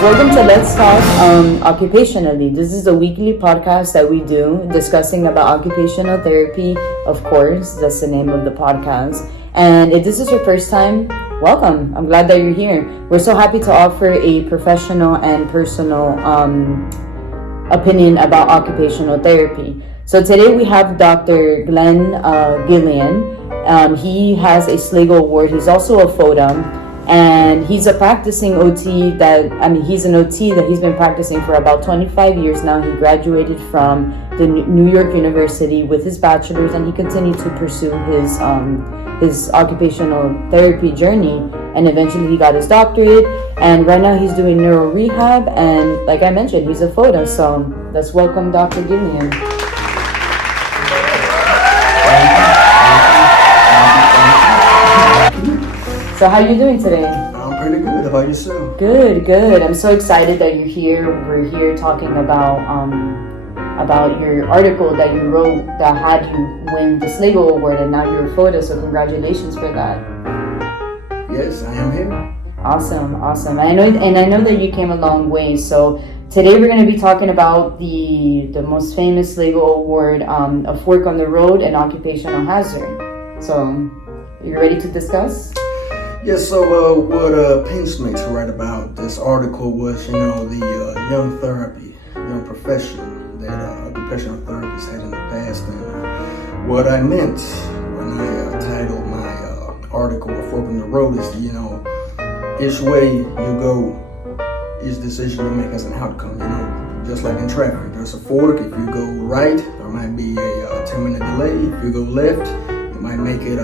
Welcome to Let's Talk Occupationally. This is a weekly podcast that we do discussing about occupational therapy. Of course, that's the name of the podcast. And if this is your first time, welcome. I'm glad that you're here. We're so happy to offer a professional and personal opinion about occupational therapy. So today we have Dr. Glenn Gillian. He has a Slagle award. He's also a FODA. And he's a practicing OT he's an OT that he's been practicing for about 25 years now. He graduated from the New York University with his bachelor's, and he continued to pursue his occupational therapy journey. And eventually he got his doctorate, and right now he's doing neuro rehab. And like I mentioned, he's a FODA. So let's welcome Dr. Gillian. So how are you doing today? I'm pretty good. How about yourself? Good. I'm so excited that you're here. We're here talking about your article that you wrote that had you win the Slagle Award, and now you're a FODA, so congratulations for that. Yes, I am here. Awesome. I know that you came a long way. So today we're going to be talking about the most famous Slagle Award of work on the road and occupational hazard. So, are you ready to discuss? Yes, so what pinched me to write about this article was, the young profession that occupational therapists had in the past. And what I meant when I titled my article, A Fork in the Road, is, each way you go, each decision you make has an outcome, just like in traffic. There's a fork. If you go right, there might be a 10-minute delay. If you go left, you might make it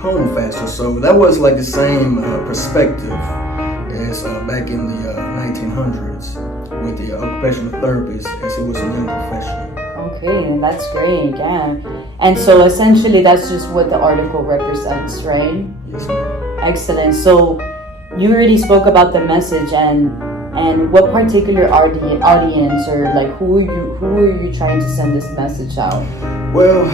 home faster. So that was like the same perspective as back in the 1900s with the occupational therapist, as it was a young profession. Okay, that's great, yeah. And so essentially that's just what the article represents, right? Yes, ma'am. Excellent. So you already spoke about the message, and what particular audience, or like who are you trying to send this message out? Well,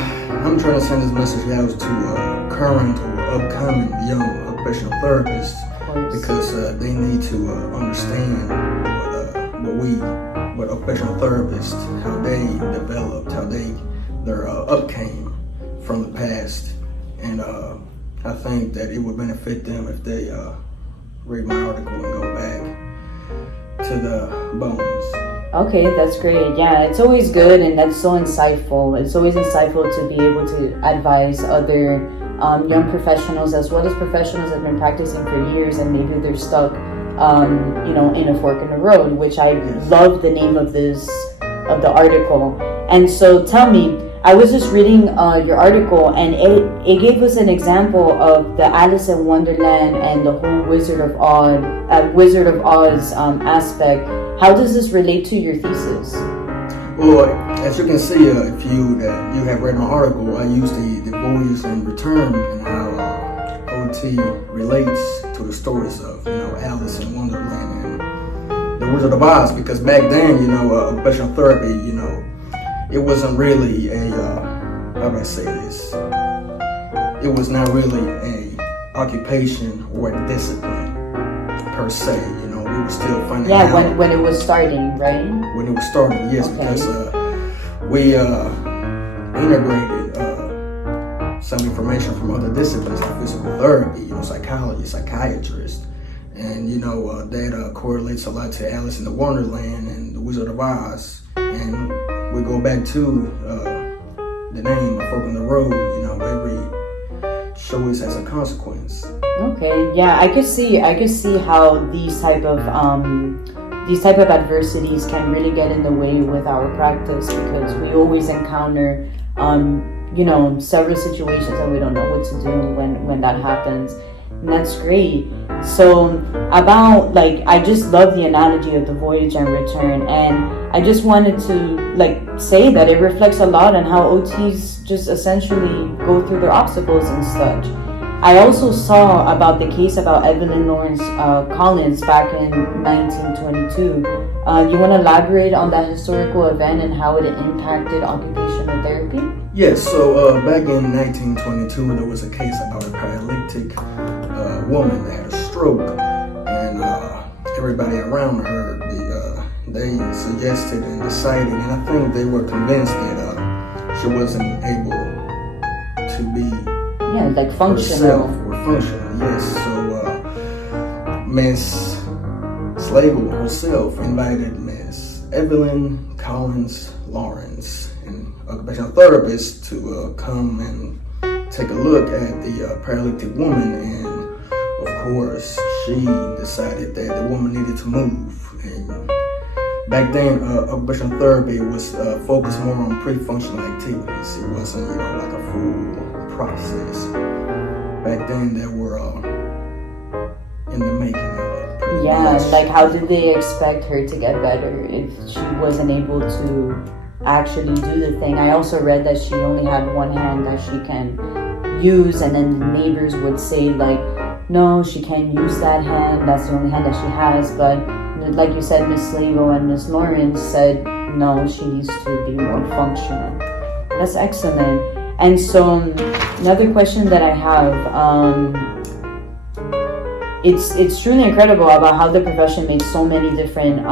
I'm trying to send this message out to current or upcoming young occupational therapists, because they need to understand what occupational therapists, how they developed, how their upcame from the past. And I think that it would benefit them if they read my article and go back to the bones. Okay, that's great. Yeah, it's always good, and that's so insightful. It's always insightful to be able to advise other young professionals, as well as professionals that have been practicing for years, and maybe they're stuck, in a fork in the road, which I love the name of the article. And so tell me, I was just reading your article, and it gave us an example of the Alice in Wonderland and the whole Wizard of Oz aspect. How does this relate to your thesis? Well, as you can see, if you have read my article, I use the voyage and return and how OT relates to the stories of Alice in Wonderland and the Wizard of Oz. Because back then, occupational therapy, it wasn't really how do I say this? It was not really a occupation or a discipline per se. We were still finding out. Yeah, when it was starting, right? When it was starting, yes, okay. Because we integrated some information from other disciplines like physical therapy, psychology, psychiatrist, and that correlates a lot to Alice in the Wonderland and the Wizard of Oz. And we go back to the name of Fork in the Road. Every choice has a consequence. Okay, yeah, I could see how these type of adversities can really get in the way with our practice, because we always encounter several situations and we don't know what to do when that happens. And that's great. So I just love the analogy of the voyage and return, and I just wanted to say that it reflects a lot on how OTs just essentially go through their obstacles and such. I also saw about the case about Evelyn Lawrence Collins back in 1922. You want to elaborate on that historical event and how it impacted occupational therapy? Yes, so back in 1922, there was a case about a paralytic woman that had a stroke, and everybody around her, they suggested and decided, and I think they were convinced that she wasn't able to be like functional. Herself, or functional, yes. So Miss Slagle herself invited Miss Evelyn Collins Lawrence, an occupational therapist, to come and take a look at the paralytic woman, and of course she decided that the woman needed to move. And back then, occupational therapy was focused more on pre-functional activities. It wasn't, like a full process. Back then, they were in the making of it. Yeah, like how did they expect her to get better if she wasn't able to actually do the thing? I also read that she only had one hand that she can use, and then the neighbors would say like, no, she can't use that hand, that's the only hand that she has. But like you said, Miss Slagle and Miss Lawrence said no, she needs to be more functional. That's excellent. And so another question that I have, it's truly incredible about how the profession makes so many different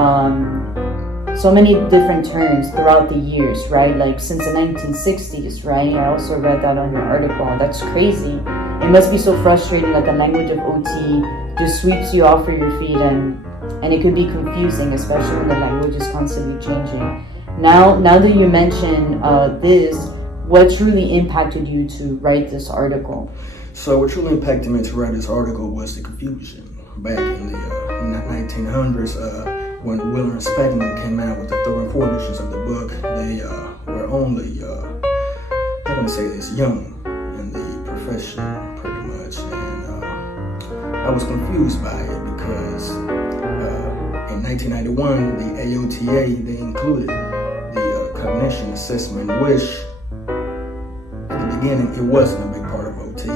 turns throughout the years, right? Like since the 1960s, right? I also read that on your article. That's crazy. It must be so frustrating that the language of OT just sweeps you off for your feet, and it could be confusing, especially when the language is constantly changing. Now that you mention this, what truly impacted you to write this article? So what truly impacted me to write this article was the confusion back in the 1900s when Wheeler and Specman came out with the third and fourth editions of the book. They were only, how can I say this, young in the profession, pretty much, and I was confused by it because in 1991, the AOTA, they included the cognition assessment, which at the beginning, it wasn't a big part of OT.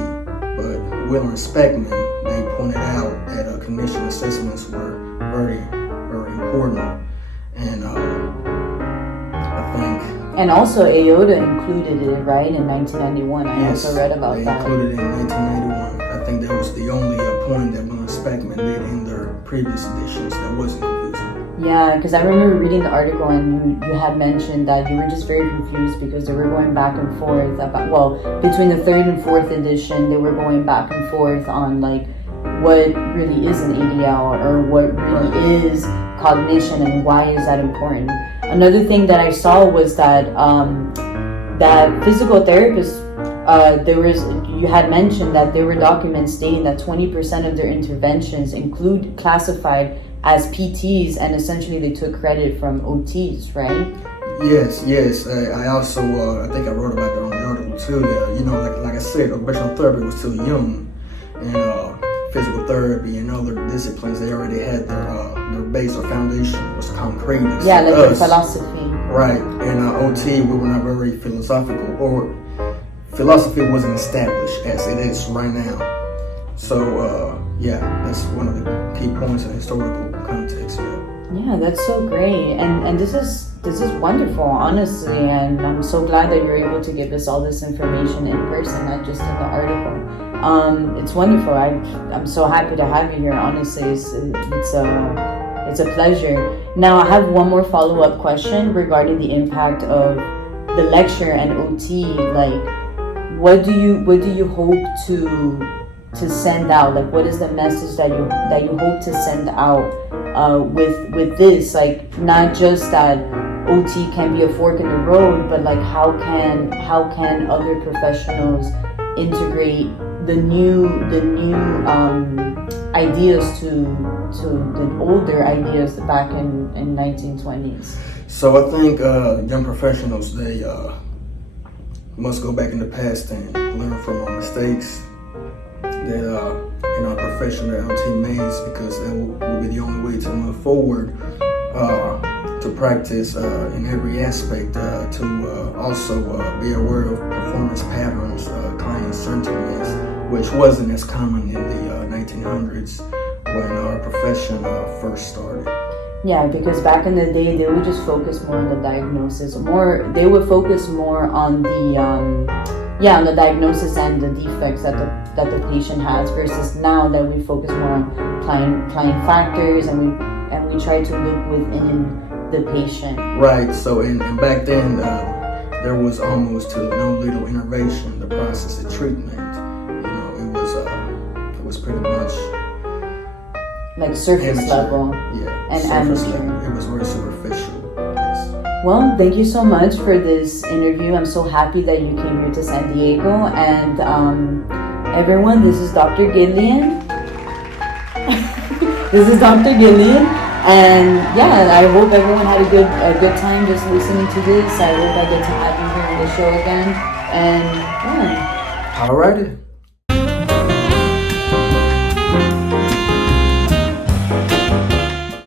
But Wheeler and Specman, they pointed out that cognition assessments were very, very important. And I think... And also AOTA included it, right, in 1991. I also read about they that. They included it in 1991. I think that was the only point that Wheeler and Specman did in their previous editions that wasn't confusing. Yeah, because I remember reading the article and you had mentioned that you were just very confused because they were going back and forth about, well, between the third and fourth edition, they were going back and forth on like what really is an ADL or what really is cognition and why is that important. Another thing that I saw was that that physical therapists, you had mentioned that there were documents stating that 20% of their interventions include classified as PTs, and essentially they took credit from OTs, right? Yes. I also, I think I wrote about that on the article too. That, like I said, occupational therapy was still young, and physical therapy and other disciplines, they already had their base or foundation was concrete. Yeah, like their philosophy. Right, and OT, we were not very philosophical, or philosophy wasn't established as it is right now. So, that's one of the key points in historical context. Yeah, that's so great, and this is wonderful, honestly, and I'm so glad that you're able to give us all this information in person, not just in the article. It's wonderful. I'm so happy to have you here. Honestly, it's a pleasure. Now, I have one more follow-up question regarding the impact of the lecture and OT. Like, what do you hope to send out? Like, what is the message that you hope to send out with this? Like, not just that OT can be a fork in the road, but like how can other professionals integrate the new ideas to the older ideas back in 1920s? So I think young professionals, they must go back in the past and learn from our mistakes that in our profession that OT makes, because that will be the only way to move forward, to practice in every aspect, to also be aware of performance patterns, client sentiments, which wasn't as common in the 1900s when our profession first started. Yeah, because back in the day, they would just focus more on the diagnosis. They would focus more on the diagnosis and the defects that the patient has, versus now that we focus more on client factors and we we try to look within the patient. Right. So, and back then, there was almost no little innovation. The process of treatment, it was pretty much like surface amateur. level. Yeah. And surface amateur. level. It was very superficial. Yes. Well, thank you so much for this interview. I'm so happy that you came here to San Diego. And everyone, this is Dr. Gillian. This is Dr. Gillian. And yeah, I hope everyone had a good time just listening to this. I hope I get to have you here on the show again. And yeah. Alrighty.